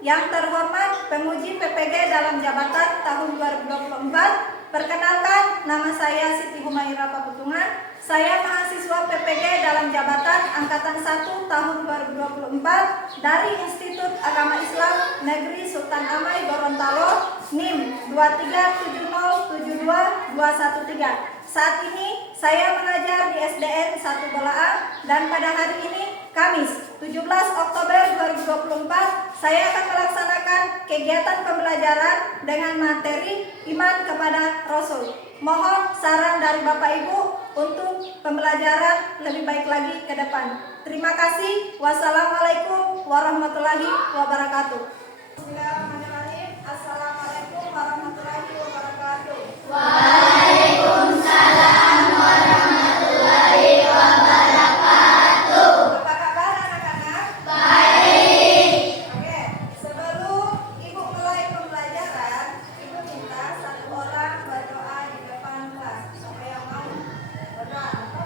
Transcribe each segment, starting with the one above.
yang terhormat penguji PPG dalam jabatan tahun 2024, perkenalkan, nama saya Siti Humaira Paputungan. Saya mahasiswa PPG dalam jabatan Angkatan 1 tahun 2024 dari Institut Agama Islam Negeri Sultan Amai Gorontalo, NIM 237072213. Saat ini saya mengajar di SDN 1 Bolaang dan pada hari ini Kamis 17 Oktober 2024 saya akan melaksanakan kegiatan pembelajaran dengan materi iman kepada Rasul. Mohon saran dari Bapak Ibu untuk pembelajaran lebih baik lagi ke depan. Terima kasih. Wassalamualaikum warahmatullahi wabarakatuh. Bismillahirrahmanirrahim. Assalamualaikum warahmatullahi wabarakatuh. Waalaikumsalam warahmatullahi wabarakatuh. Apa kabar anak-anak? Baik. Oke, sebelum Ibu mulai pembelajaran, Ibu minta satu orang berdoa di depan kelas. Siapa yang mau berdoa? Apa?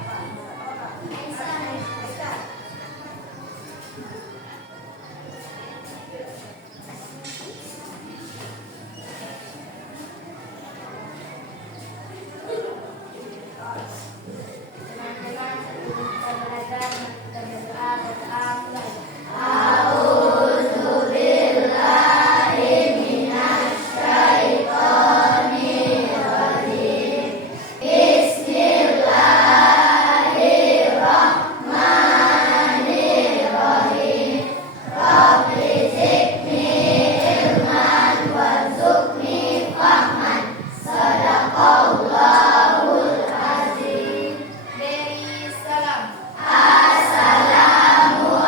Aisyah. Teman-teman, sebelum kita belajar, kita berdoa. Beri salam. Assalamualaikum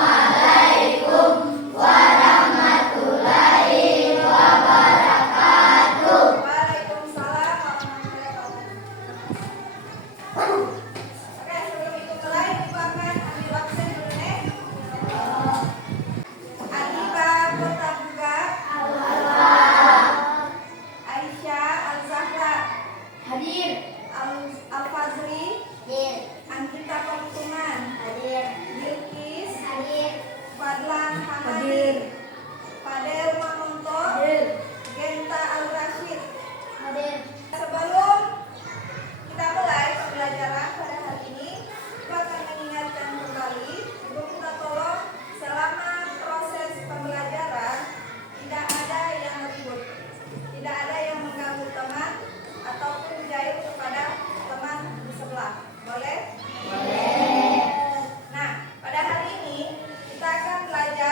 warahmatullahi wabarakatuh. Waalaikumsalam warahmatullahi wabarakatuh. Oke, sebelum itu mulai, Ibu akan ambil absen dulu nih. Adiba Kota Buga, Aisyah Al-Zahra, Hadir. Al-Fazri, Hadir. Anggita Paputungan, Hadir. Bilkis, Hadir. Fadlan Hamadi, Fadel Mamonto, Genta Al-Rashid. Hadir. Sebelum kita mulai pembelajaran pada hari ini, Ibu akan mengingatkan kembali, Ibu minta tolong selama proses pembelajaran tidak ada yang ribut, tidak ada yang mengganggu teman ataupun jahil kepada teman di sebelah. Boleh? Boleh. Nah, pada hari ini kita akan belajar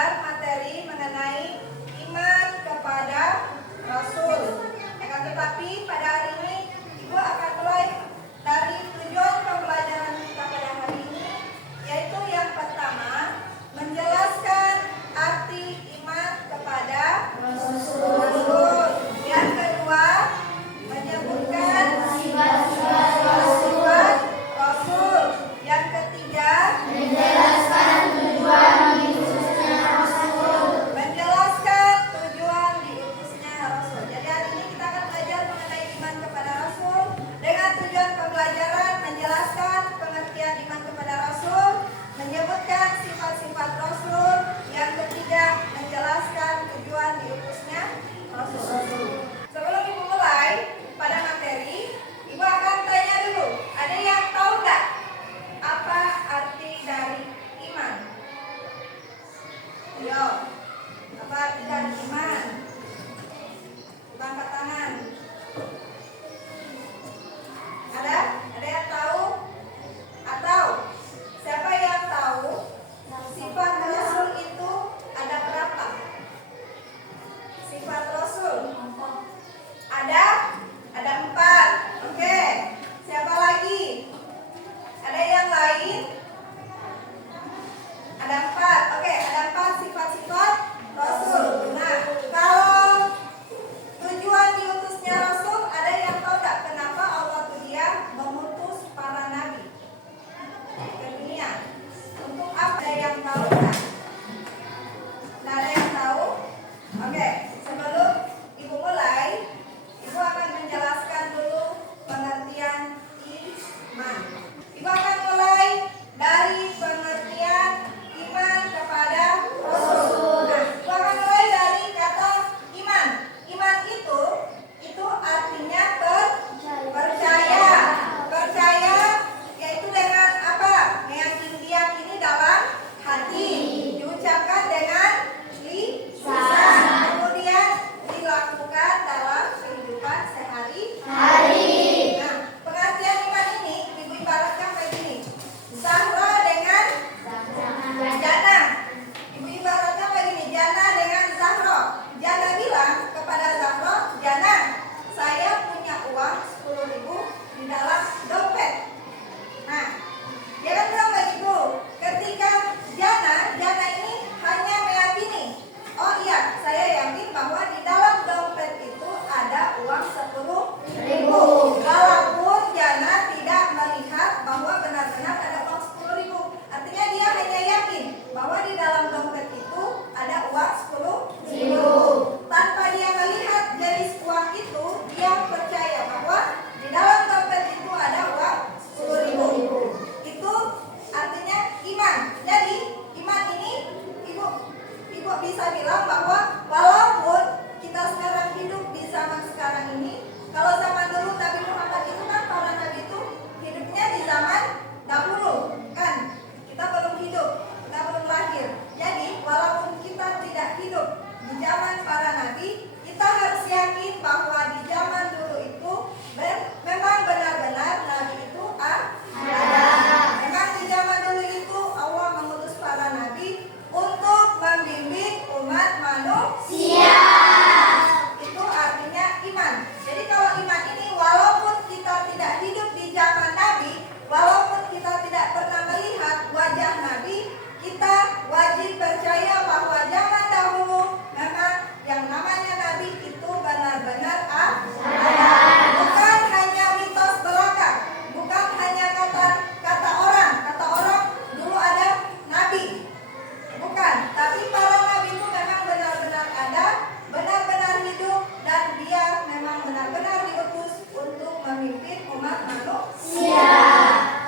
umat manusia.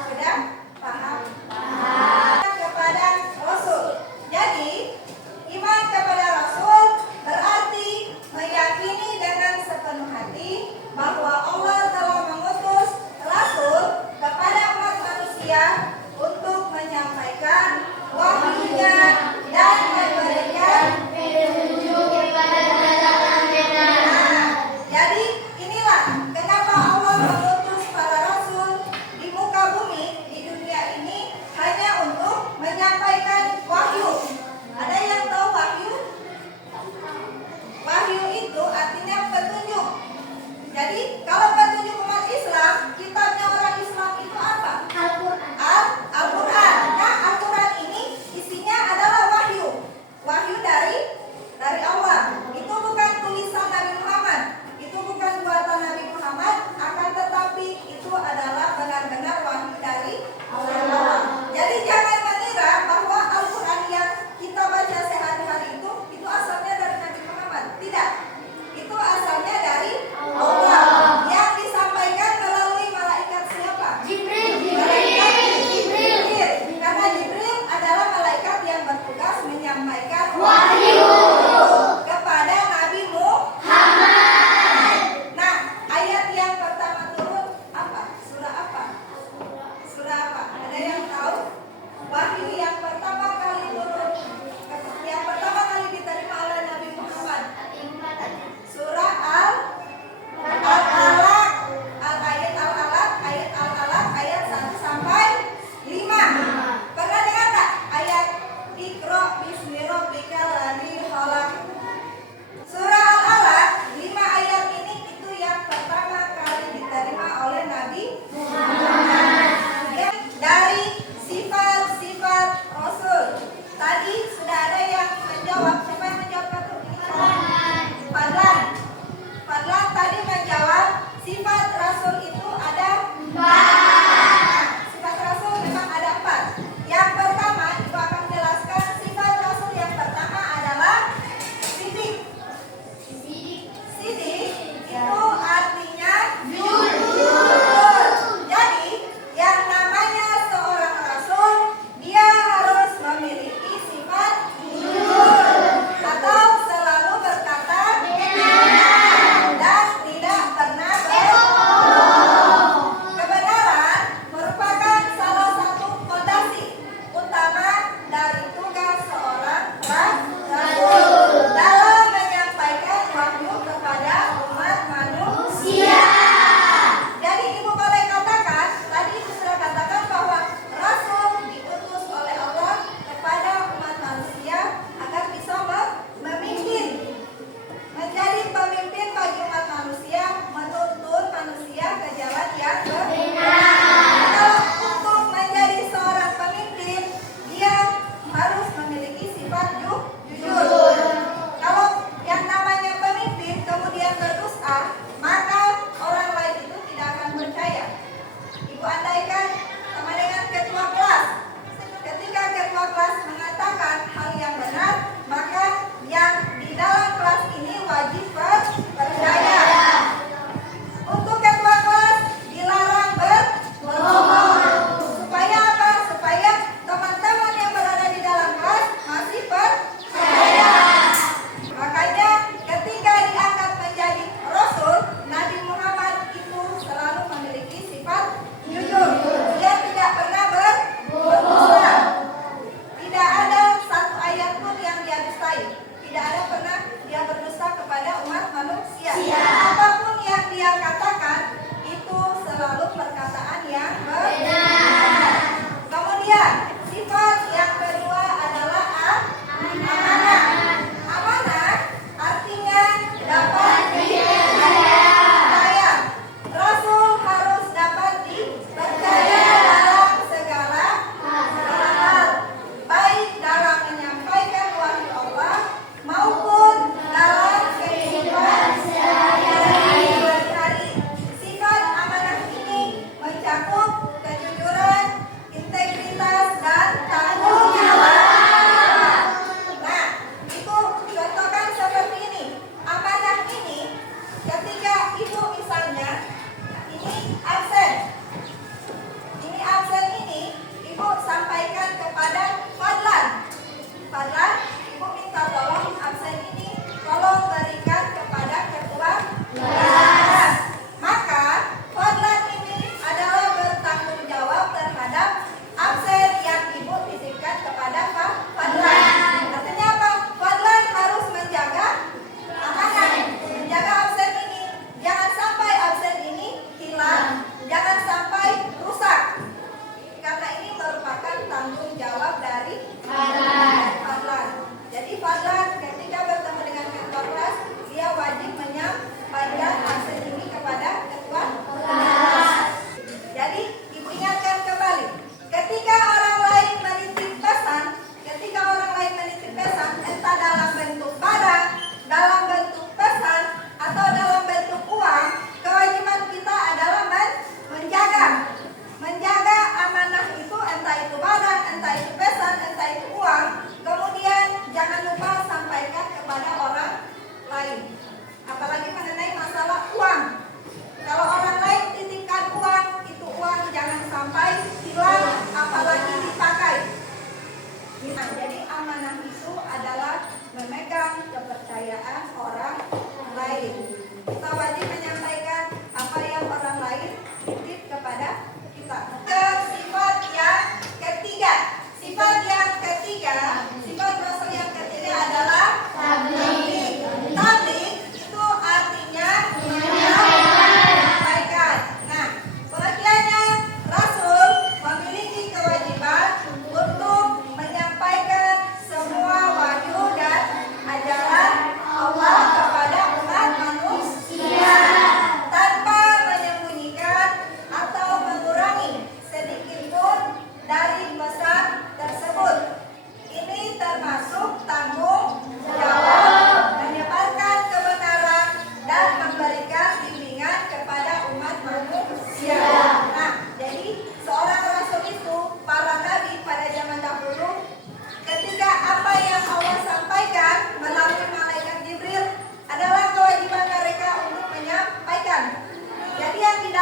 Sudah paham? Kepada Rasul. Jadi, iman kepada Rasul berarti meyakini dengan sepenuh hati bahwa Allah telah mengutus Rasul kepada umat manusia untuk menyampaikan wahyunya dan memberikan Petunjuk kepada jalan yang benar. jadi inilah kenapa Allah mengutus para rasul di muka bumi di dunia ini hanya untuk menyampaikan wahyu. Ada yang tahu wahyu? Wahyu itu artinya petunjuk. Jadi kalau petunjuk umat Islam, kitabnya orang Islam itu apa? Al-Quran. Nah, Al-Quran ini isinya adalah wahyu. Wahyu dari Allah. Itu bukan tulisan Nabi Muhammad. Itu bukan buatan Nabi Muhammad, akan tetapi itu adalah benar-benar wahyu dari Allah. Jadi jangan mengira bahwa Al-Quran yang kita baca sehari-hari itu asalnya dari Nabi Muhammad. Tidak. Itu asalnya dari Allah. Ya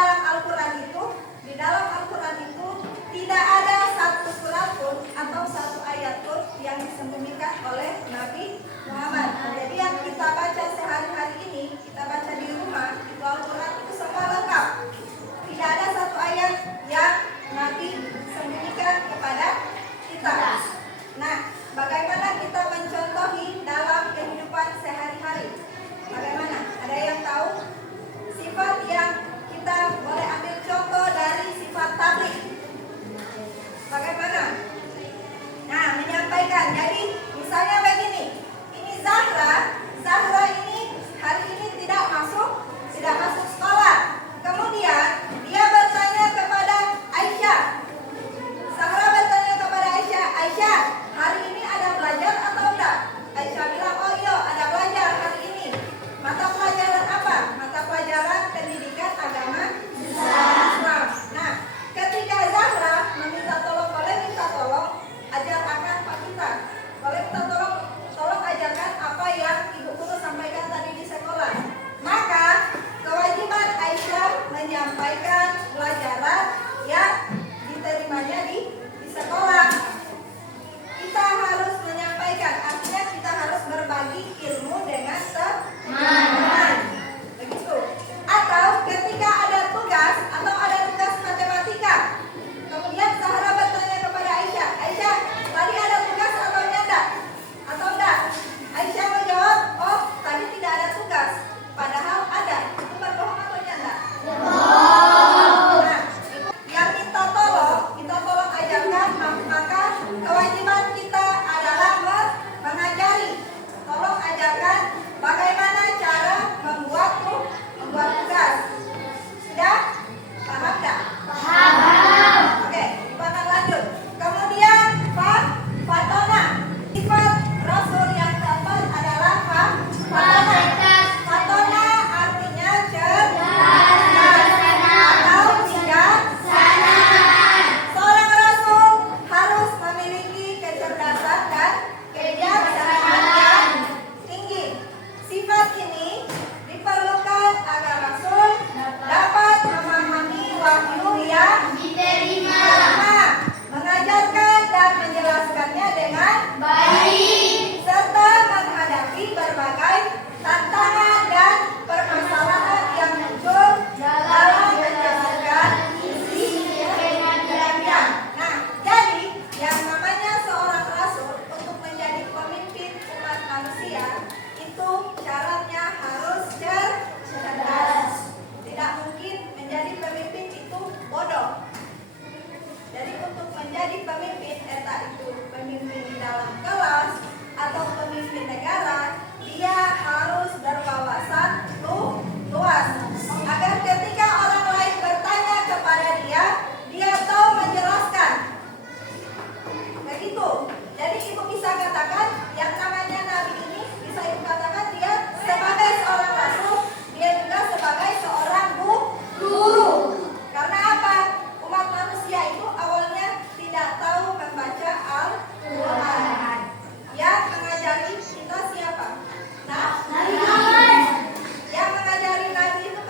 dalam Al-Quran itu tidak ada satu surat pun atau satu ayat pun yang disembunyikan oleh Nabi Muhammad. Jadi yang kita baca sehari-hari ini, kita baca di rumah, itu Al-Quran itu semua lengkap. Tidak ada satu ayat yang Nabi sembunyikan kepada kita. Nah, bagaimana kita mencontohi dalam kehidupan sehari-hari? Bagaimana? Ada yang tahu? Sifat yang kita boleh ambil contoh dari sifat tabligh. Bagaimana? Nah, menyampaikan. Jadi, misalnya begini. Ini Zahra ini hari ini tidak masuk sekolah. Kemudian dia bertanya kepada Aisyah. Zahra bertanya kepada Aisyah, "Aisyah, hari ini ada belajar atau enggak?" Aisyah bilang, "Oh iya, ada belajar hari ini." Mata pelajaran apa? Mata pelajaran pendidikan agama Islam. Nah, ketika Zahra meminta tolong, boleh minta tolong ajarkan Pak kita. Boleh minta tolong ajarkan apa yang Ibu Guru sampaikan tadi di sekolah. Maka kewajiban Aisyah menyampaikan pelajaran yang diterimanya di sekolah. Kita harus menyampaikan, artinya kita harus berbagi ilmu dengan teman. Begitu. Atau ketika ada tugas matematika, kemudian Zahra bertanya kepada Aisyah, "Aisyah, tadi ada tugas atau enggak?" Aisyah menjawab, "Oh, tadi tidak ada tugas." Padahal ada. Itu berbohong atau enggak? Nah, yang minta tolong ajarkan, maka kewajiban kita adalah mengajari. Tolong ajarkan bagaimana cara membuat tugas. Sudah? Paham enggak? Paham. Oke, kita akan lanjut. Kemudian Fatona. Sifat Rasul yang keempat adalah Fatona. Fatona artinya cerdas atau bijaksana. Seorang Rasul harus memiliki kecerdasan dan kebijaksanaan yang tinggi. Sifat ini diperlukan agar Rasul dapat memahami wahyu yang diterima, mengajarkan dan menjelaskannya dengan baik, serta menghadapi berbagai tantangan dan permasalahan yang muncul dalam menjalankan misi kenabian. Nah, jadi yang namanya seorang rasul untuk menjadi pemimpin umat manusia itu syaratnya harus cerdas. Tidak mungkin menjadi pemimpin itu bodoh. Jadi untuk menjadi pemimpin, entah itu pemimpin di dalam kelas atau pemimpin negara, dia harus berwawasan luas. Agar ketika orang lain bertanya kepada dia tahu menjelaskan. Begitu. Jadi ibu bisa katakan yang namanya Nabi ini, bisa ibu katakan dia sebagai seorang rasul, dia juga sebagai seorang guru. Karena apa? Umat manusia itu awalnya tidak tahu membaca Al-Quran. Yang mengajari kita siapa? Nabi. Yang mengajari Nabi itu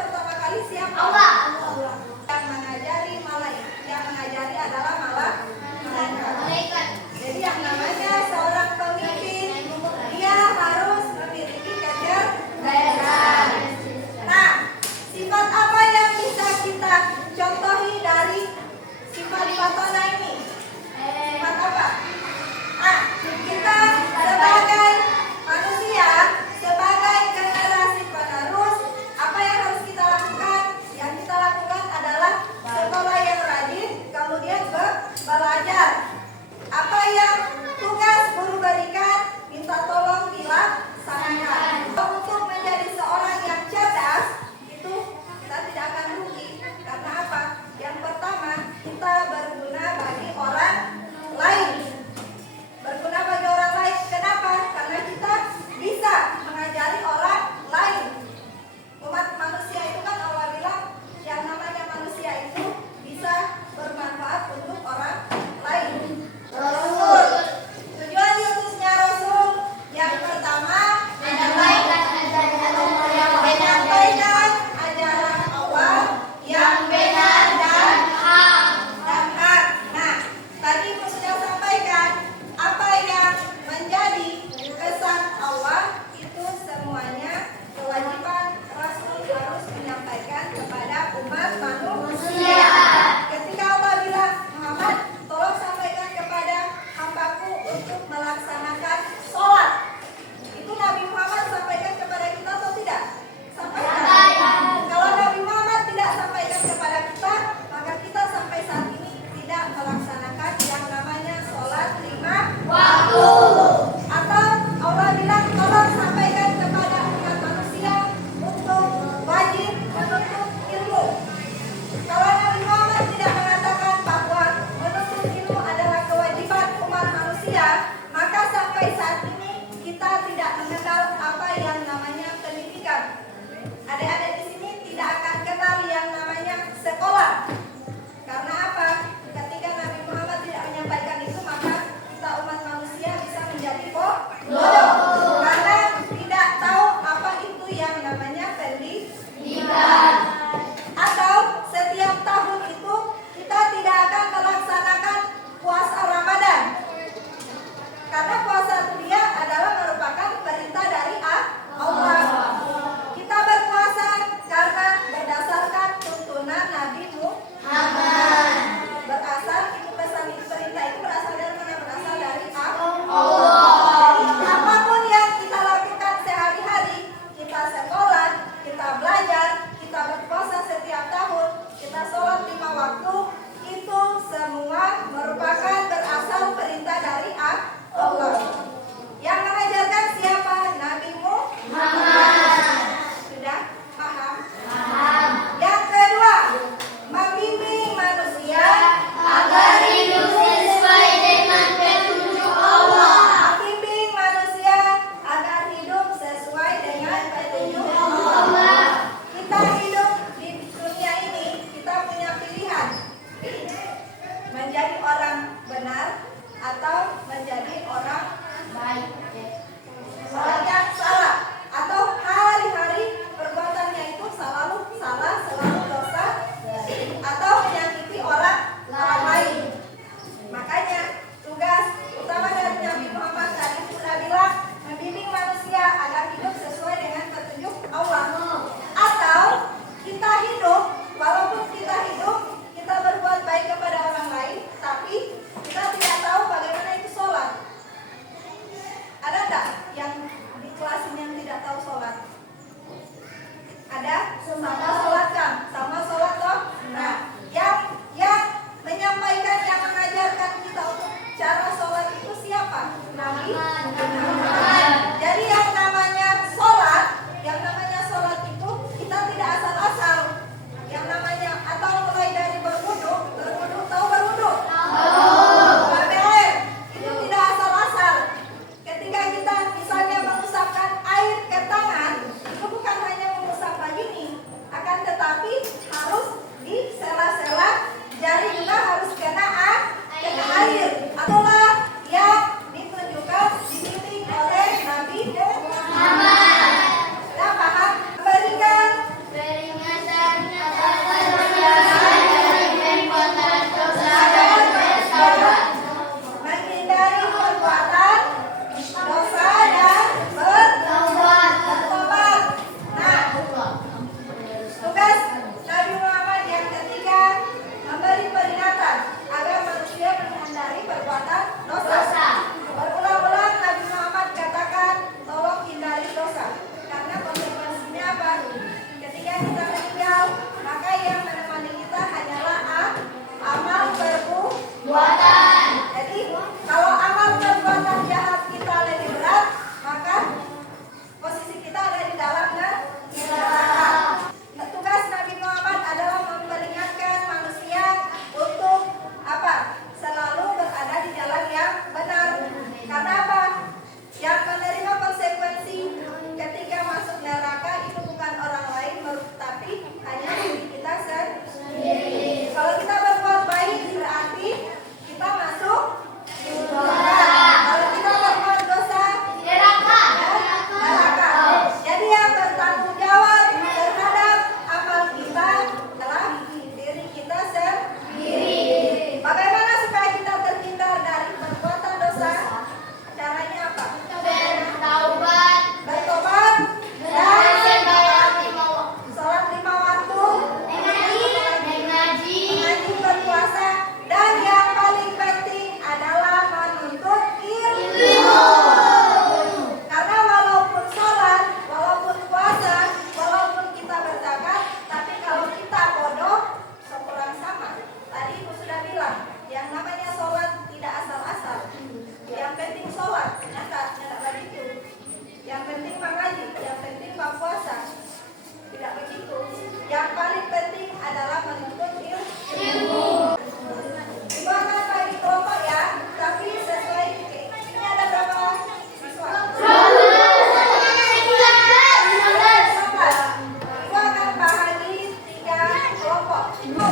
Ibu.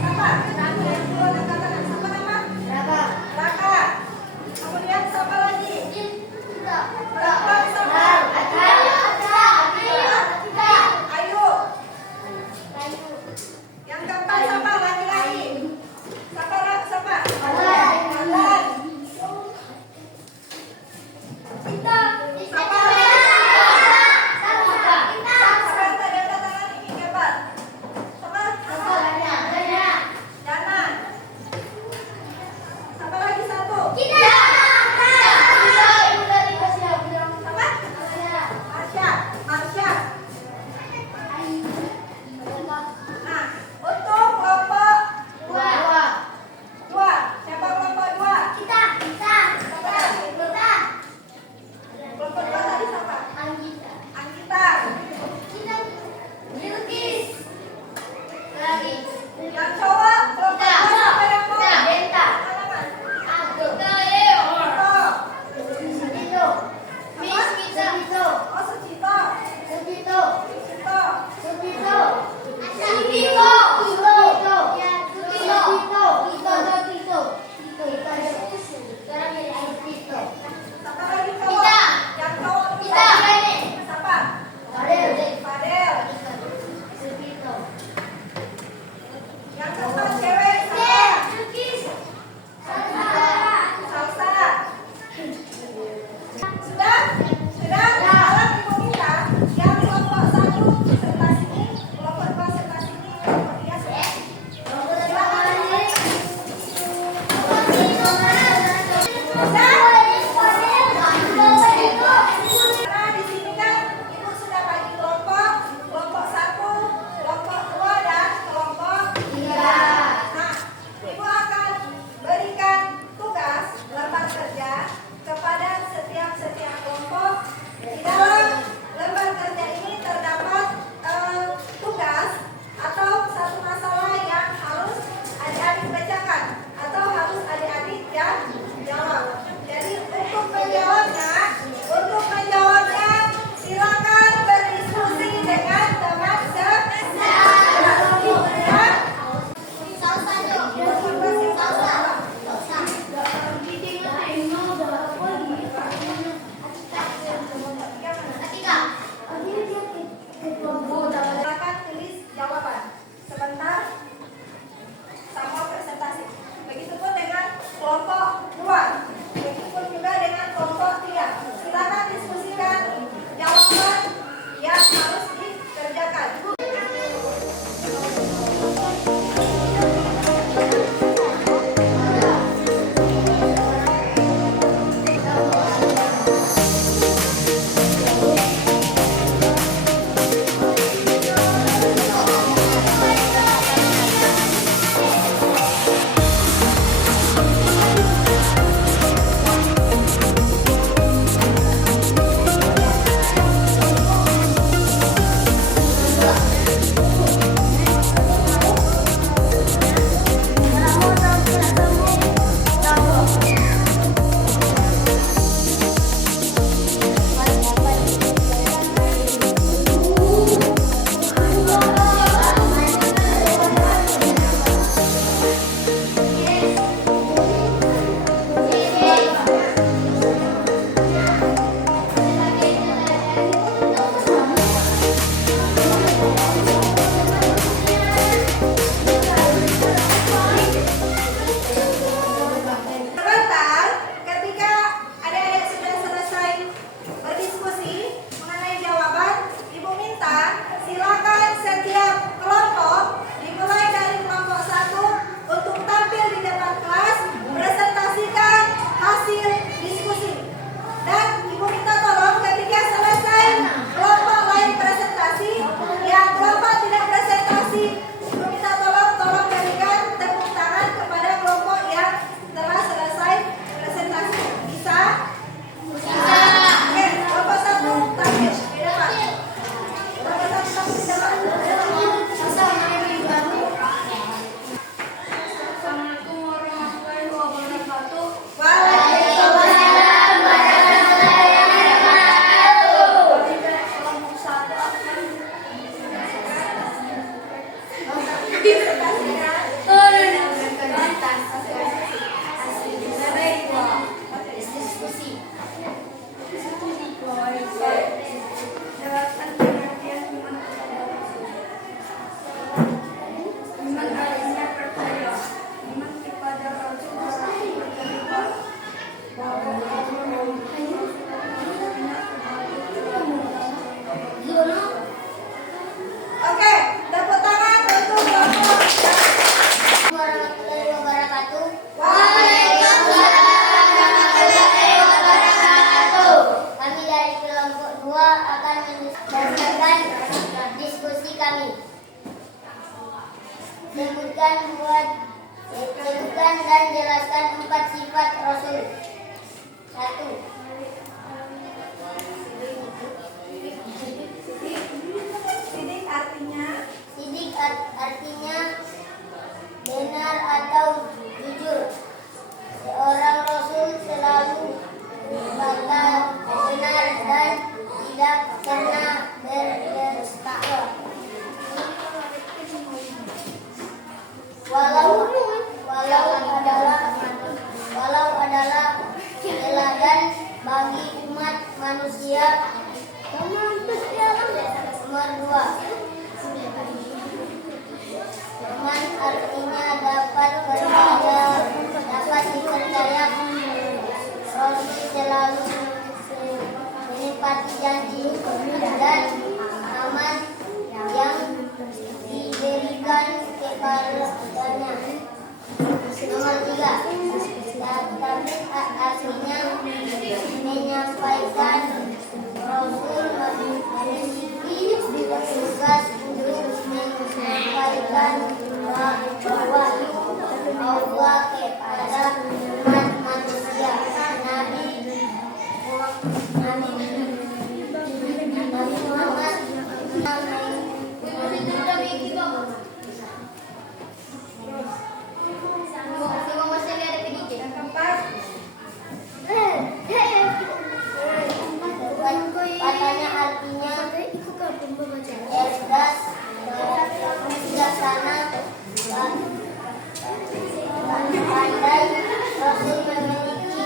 Siapa? Ibu angkat tangan. Siapa nama? Raka. Kemudian siapa lagi? Perempuan siapa? Ayu. Yang keempat siapa? Laki-laki. Siapa? Siapa? Alan. Siapa? Siapa yang tadi angkat tangan ini hebat? Siapa? Jana. Siapa lagi satu? Siapa? Marsha. Nah, untuk kelompok dua, siapa kelompok dua? Kelompok dua tadi siapa? Anggita. Yang cowok kelompok dua siapa yang mau? Siapa nama? Sucito. Oh, Sucito. Siapa lagi cowok? Yang cowok kita. Siapa? Fadel. Yang keempat cewek siapa? Salsa. Sudah? Alat ibu minta yang kelompok satu sebelah sini, kelompok dua sebelah sini, kelompok Sebutkan dan jelaskan 4 sifat Rasul. 1. Sidik artinya Sidik artinya benar atau jujur. Seorang Rasul selalu berkata benar dan tidak pernah berdusta. Walau adalah teladan bagi umat manusia. Nomor 2. Teman artinya dapat dipercaya. Rasul selalu menepati janji dan aman yang diberikan kepadanya. Nomor 3. Tabligh artinya menyampaikan. Rasul memiliki tugas untuk menyampaikan wahyu Allah kepada umat manusia. Nabi Muhammad yang keempat. Katanya artinya cerdas, bijaksana, pandai. Rasul memiliki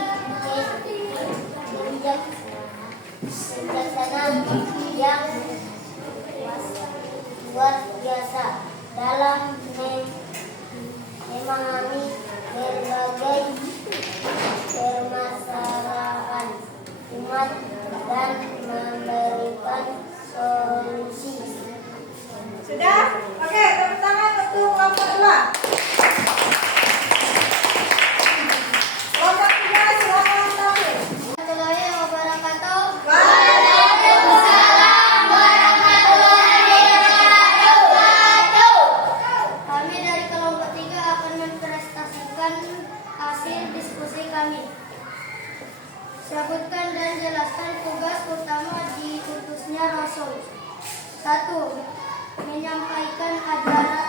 kebijaksanaan yang luar biasa dalam memahami berbagai permasalahan umat dan memberikan solusi. Sudah? Oke, tepuk tangan untuk kelompok 2. Kelompok 3 silakan tampil. Warahmatullahi wabarakatuh. Waalaikumsalam warahmatullahi wabarakatuh. Kami dari kelompok 3 akan mempresentasikan hasil diskusi kami. Sebutkan dan jelaskan tugas utama diutusnya Rasul. 1. Menyampaikan ajaran